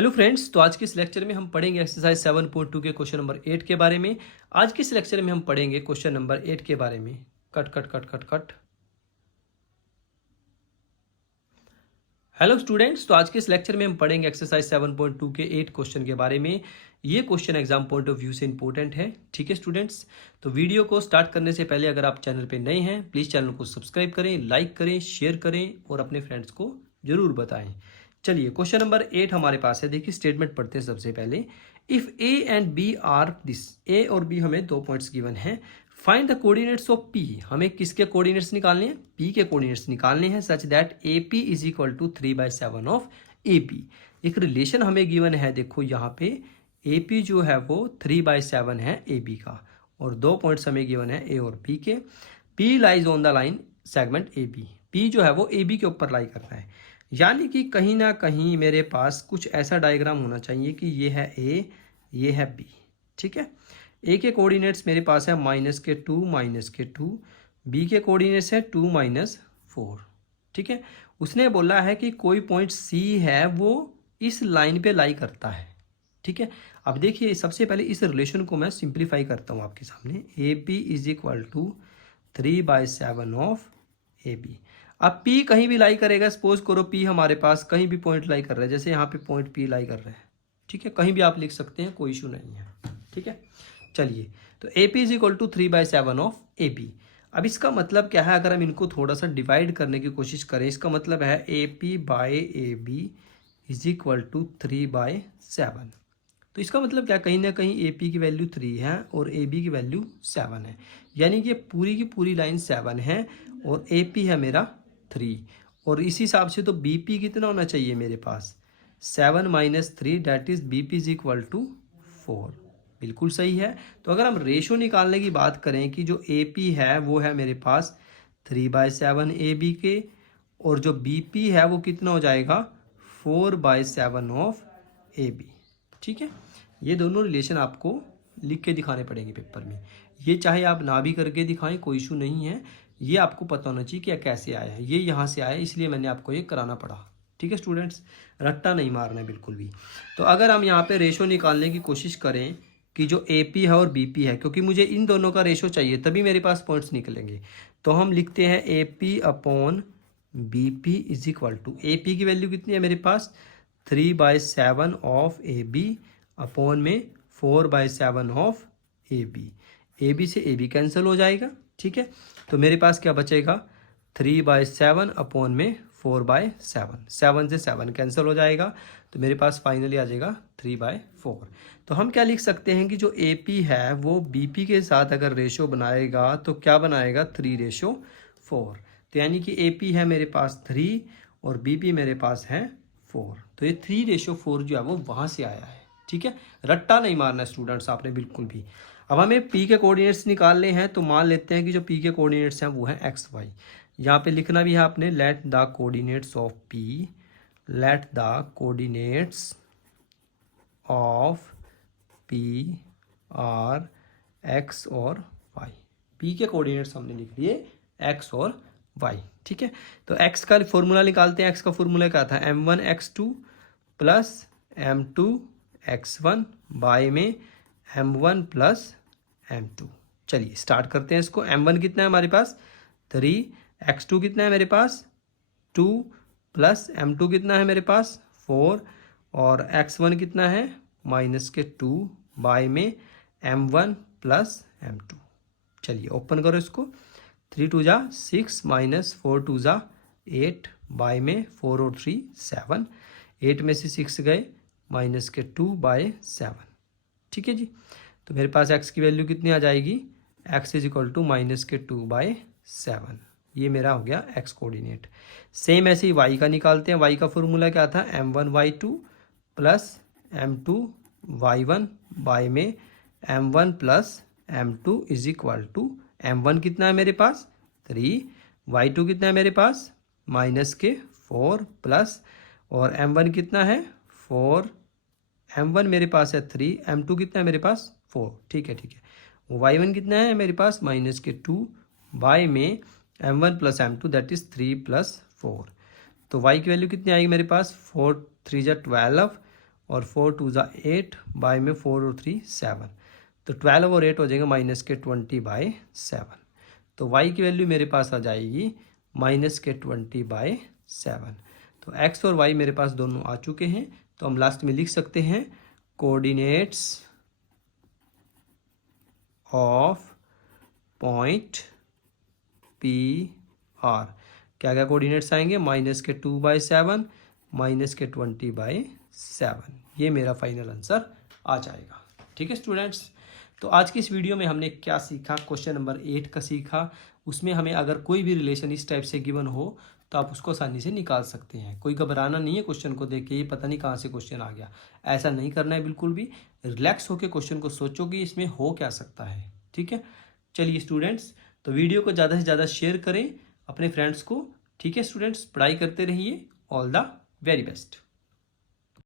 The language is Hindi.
हेलो फ्रेंड्स, तो आज के इस लेक्चर में हम पढ़ेंगे एक्सरसाइज 7.2 के क्वेश्चन नंबर 8 के बारे में। आज के इस लेक्चर में हम पढ़ेंगे क्वेश्चन नंबर 8 के बारे में। Cut cut cut cut cut. Hello students, तो आज के इस लेक्चर में हम पढ़ेंगे एक्सरसाइज 7.2 के 8 क्वेश्चन के बारे में। ये question exam point of view से इंपॉर्टेंट है। ठीक है स्टूडेंट्स, तो वीडियो को स्टार्ट करने से पहले अगर आप चैनल पे नए हैं, प्लीज़ चैनल को सब्सक्राइब करें, लाइक करें, शेयर करें और अपने फ्रेंड्स को जरूर बताएं। चलिए क्वेश्चन नंबर 8 हमारे पास है। देखिए स्टेटमेंट पढ़ते हैं सबसे पहले। If A and B are this, A और बी हमें 2 पॉइंट्स गिवन हैं। Find the coordinates of P, हमें किसके कोऑर्डिनेट्स निकालने हैं? पी के कोऑर्डिनेट्स निकालने हैं such that A P is equal to 3/7 of A P. एक रिलेशन हमें गिवन है, देखो यहाँ पे ए पी जो है वो 3/7 है ए बी का, और 2 पॉइंट्स हमें गिवन है ए और बी के। P lies on the line segment A B, P जो है वो ए बी के ऊपर लाई कर रहा है, यानी कि कहीं ना कहीं मेरे पास कुछ ऐसा डायग्राम होना चाहिए कि ये है ए, ये है बी। ठीक है, ए के कोऑर्डिनेट्स मेरे पास है -2 बी के कोऑर्डिनेट्स है 2 - 4। ठीक है, उसने बोला है कि कोई पॉइंट सी है वो इस लाइन पे लाई करता है। ठीक है, अब देखिए सबसे पहले इस रिलेशन को मैं सिंप्लीफाई करता हूँ आपके सामने। A P is equal to 3/7 of A B. अब P कहीं भी लाई करेगा, सपोज करो P हमारे पास कहीं भी पॉइंट लाई कर रहा है, जैसे यहाँ पे पॉइंट P लाई कर रहा है। ठीक है, कहीं भी आप लिख सकते हैं, कोई इशू नहीं है। ठीक है, चलिए तो A P is equal to 3/7 of A B. अब इसका मतलब क्या है, अगर हम इनको थोड़ा सा डिवाइड करने की कोशिश करें, इसका मतलब है A P by A B is equal to 3/7। तो इसका मतलब क्या, कहीं ना कहीं ए पी की वैल्यू 3 है और ए बी की वैल्यू 7 है, यानी कि पूरी की पूरी लाइन 7 है और ए पी है मेरा 3। और इस हिसाब से तो बी पी कितना होना चाहिए मेरे पास, 7 - 3 that is B P is equal to 4। बिल्कुल सही है। तो अगर हम रेशो निकालने की बात करें कि जो ए पी है वो है मेरे पास 3/7 ए बी के, और जो बी पी है वो कितना हो जाएगा 4/7 ऑफ ए बी। ठीक है, ये दोनों रिलेशन आपको लिख के दिखाने पड़ेंगे पेपर में। ये चाहे आप ना भी करके दिखाएं, कोई इशू नहीं है, ये आपको पता होना चाहिए कि कैसे आया है। ये यहाँ से आया है, इसलिए मैंने आपको ये कराना पड़ा। ठीक है स्टूडेंट्स, रट्टा नहीं मारना है बिल्कुल भी। तो अगर हम यहाँ पे रेशो निकालने की कोशिश करें कि जो ए पी है और बी पी है, क्योंकि मुझे इन दोनों का रेशो चाहिए तभी मेरे पास पॉइंट्स निकलेंगे, तो हम लिखते हैं A P upon B P is equal to, A P की वैल्यू कितनी है मेरे पास 3/7 ऑफ ए बी अपॉन में 4/7 of A B. A B से ए बी कैंसिल हो जाएगा। ठीक है, तो मेरे पास क्या बचेगा 3/7 अपॉन में 4/7, 7 से 7 कैंसिल हो जाएगा, तो मेरे पास फाइनली आ जाएगा 3/4। तो हम क्या लिख सकते हैं कि जो ए पी है वो बी पी के साथ अगर रेशो बनाएगा तो क्या बनाएगा 3/4। तो यानी कि ए पी है मेरे पास 3 और बी पी मेरे पास है 4। तो ये 3/4 जो है वो वहाँ से आया है। ठीक है, रट्टा नहीं मारना स्टूडेंट्स आपने बिल्कुल भी। अब हमें P के कोऑर्डिनेट्स निकालने हैं, तो मान लेते हैं कि जो P के कोऑर्डिनेट्स हैं वो हैं एक्स वाई। यहाँ पे लिखना भी है आपने, let the coordinates of P, let the coordinates of P are X और वाई। P के कोऑर्डिनेट्स हमने लिख लिए एक्स और वाई। ठीक है, तो एक्स का फॉर्मूला निकालते हैं। एक्स का फॉर्मूला क्या था, m1x2 प्लस m2x1 बाय में m1 प्लस m2। चलिए स्टार्ट करते हैं इसको। m1 कितना है हमारे पास 3, x2 कितना है मेरे पास 2 प्लस m2 कितना है मेरे पास 4, और x1 कितना है -2 बाय में m1 प्लस m2। चलिए ओपन करो इसको, 3 2 जा 6 -4 2 जा 8 बाय में 4 और 3 7, 8 में से 6 गए -2/7। ठीक है जी, तो मेरे पास x की वैल्यू कितनी आ जाएगी, x इज इक्वल टू -2/7। ये मेरा हो गया x कोऑर्डिनेट। सेम ऐसे ही y का निकालते हैं। y का फॉर्मूला क्या था, m1y2 प्लस m2y1 बाय में m1 plus m2 is equal to, m1 कितना है मेरे पास 3, y2 कितना है मेरे पास -4 प्लस, और m1 कितना है 4, m1 मेरे पास है 3, m2 कितना है मेरे पास 4। ठीक है, y1 कितना है मेरे पास -2 बाय में m1 plus m2 that is 3 + 4। तो y की वैल्यू कितनी आएगी मेरे पास 4 3 जा 12, और 4 2 ज़ा 8, बाय में 4 और 3 7, तो 12 और 8 हो जाएगा -20/7। तो y की वैल्यू मेरे पास आ जाएगी -20/7। तो x और y मेरे पास दोनों आ चुके हैं, तो हम लास्ट में लिख सकते हैं coordinates of point P R. क्या क्या कोऑर्डिनेट्स आएंगे? -2/7, -20/7। ये मेरा फाइनल आंसर आ जाएगा। ठीक है स्टूडेंट्स, तो आज की इस वीडियो में हमने क्या सीखा? क्वेश्चन नंबर 8 का सीखा। उसमें हमें अगर कोई भी रिलेशन इस टाइप से गिवन हो तो आप उसको आसानी से निकाल सकते हैं। कोई घबराना नहीं है क्वेश्चन को देख के, ये पता नहीं कहाँ से क्वेश्चन आ गया, ऐसा नहीं करना है बिल्कुल भी। रिलैक्स होकर क्वेश्चन को सोचो कि इसमें हो क्या सकता है। ठीक है, चलिए स्टूडेंट्स, तो वीडियो को ज़्यादा से ज़्यादा शेयर करें अपने फ्रेंड्स को। ठीक है स्टूडेंट्स, पढ़ाई करते रहिए। All the very best.